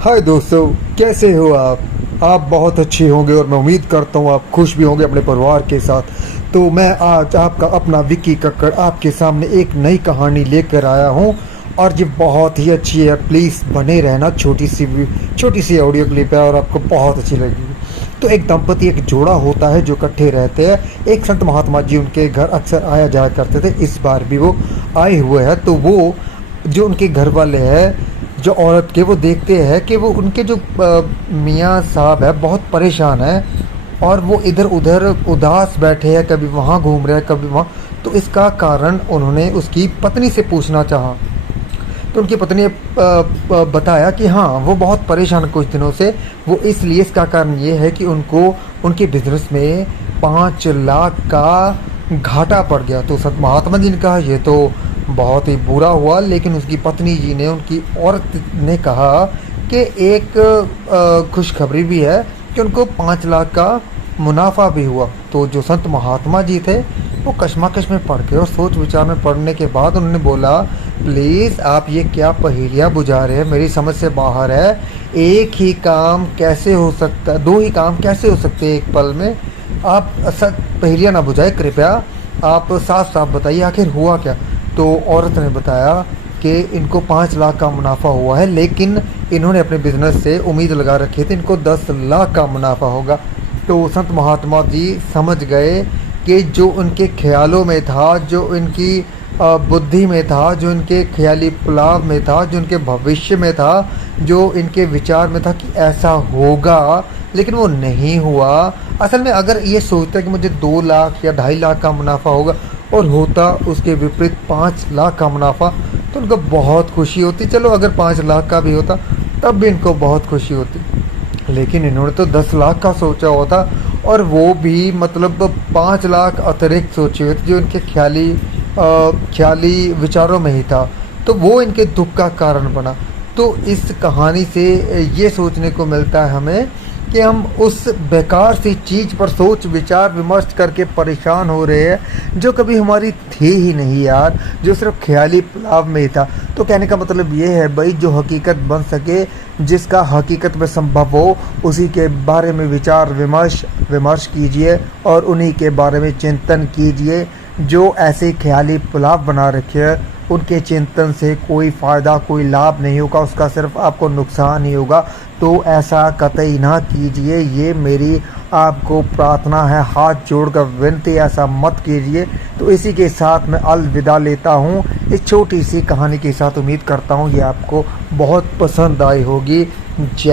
हाय दोस्तों, कैसे हो आप बहुत अच्छे होंगे और मैं उम्मीद करता हूँ आप खुश भी होंगे अपने परिवार के साथ। तो मैं आज आपका अपना विक्की कक्कड़ आपके सामने एक नई कहानी लेकर आया हूँ और ये बहुत ही अच्छी है। प्लीज़ बने रहना। छोटी सी ऑडियो क्लिप है और आपको बहुत अच्छी लगेगी। तो एक दंपति, एक जोड़ा होता है जो इकट्ठे रहते हैं। एक संत महात्मा जी उनके घर अक्सर आया जाया करते थे। इस बार भी वो आए हुए हैं। तो वो जो उनके घर वाले हैं, जो औरत के, वो देखते हैं कि वो उनके जो मियाँ साहब है बहुत परेशान है और वो इधर उधर उदास बैठे हैं, कभी वहाँ घूम रहे हैं कभी वहाँ। तो इसका कारण उन्होंने उसकी पत्नी से पूछना चाहा। तो उनकी पत्नी ने बताया कि हाँ, वो बहुत परेशान है कुछ दिनों से। वो इसलिए, इसका कारण ये है कि उनको उनके बिजनेस में 5 लाख का घाटा पड़ गया। तो संत महात्मा जी ने कहा ये तो बहुत ही बुरा हुआ। लेकिन उसकी पत्नी जी ने, उनकी औरत ने कहा कि एक खुशखबरी भी है कि उनको 5 लाख का मुनाफा भी हुआ। तो जो संत महात्मा जी थे वो कश्मकश में पड़ गए और सोच विचार में पड़ने के बाद उन्होंने बोला, प्लीज़ आप ये क्या पहेलियाँ बुझा रहे हैं, मेरी समझ से बाहर है। एक ही काम कैसे हो सकता है, 2 ही काम कैसे हो सकते हैं एक पल में? आप सब पहेलियाँ ना बुझाए कृपया, आप साफ साफ बताइए आखिर हुआ क्या। तो औरत ने बताया कि इनको 5 लाख का मुनाफा हुआ है, लेकिन इन्होंने अपने बिजनेस से उम्मीद लगा रखी थी इनको 10 लाख का मुनाफा होगा। तो संत महात्मा जी समझ गए कि जो उनके ख्यालों में था, जो इनकी बुद्धि में था, जो इनके ख्याली पुलाव में था, जो इनके भविष्य में था, जो इनके विचार में था कि ऐसा होगा, लेकिन वो नहीं हुआ। असल में अगर ये सोचता कि मुझे 2 लाख या 2.5 लाख का मुनाफा होगा और होता उसके विपरीत 5 लाख का मुनाफा, तो उनको बहुत खुशी होती। चलो अगर 5 लाख का भी होता तब भी इनको बहुत खुशी होती। लेकिन इन्होंने तो 10 लाख का सोचा हुआ था, और वो भी मतलब 5 लाख अतिरिक्त सोचे हुए थे जो इनके ख्याली विचारों में ही था। तो वो इनके दुख का कारण बना। तो इस कहानी से ये सोचने को मिलता है हमें कि हम उस बेकार सी चीज़ पर सोच विचार विमर्श करके परेशान हो रहे हैं जो कभी हमारी थी ही नहीं यार, जो सिर्फ ख्याली पुलाव में ही था। तो कहने का मतलब ये है भाई, जो हकीकत बन सके, जिसका हकीकत में संभव हो, उसी के बारे में विचार विमर्श कीजिए और उन्हीं के बारे में चिंतन कीजिए। जो ऐसे ख्याली पुलाव बना रखे हैं उनके चिंतन से कोई फ़ायदा, कोई लाभ नहीं होगा, उसका सिर्फ आपको नुकसान ही होगा। तो ऐसा कतई ना कीजिए, ये मेरी आपको प्रार्थना है, हाथ जोड़कर विनती, ऐसा मत कीजिए। तो इसी के साथ मैं अलविदा लेता हूँ इस छोटी सी कहानी के साथ। उम्मीद करता हूँ ये आपको बहुत पसंद आई होगी। जय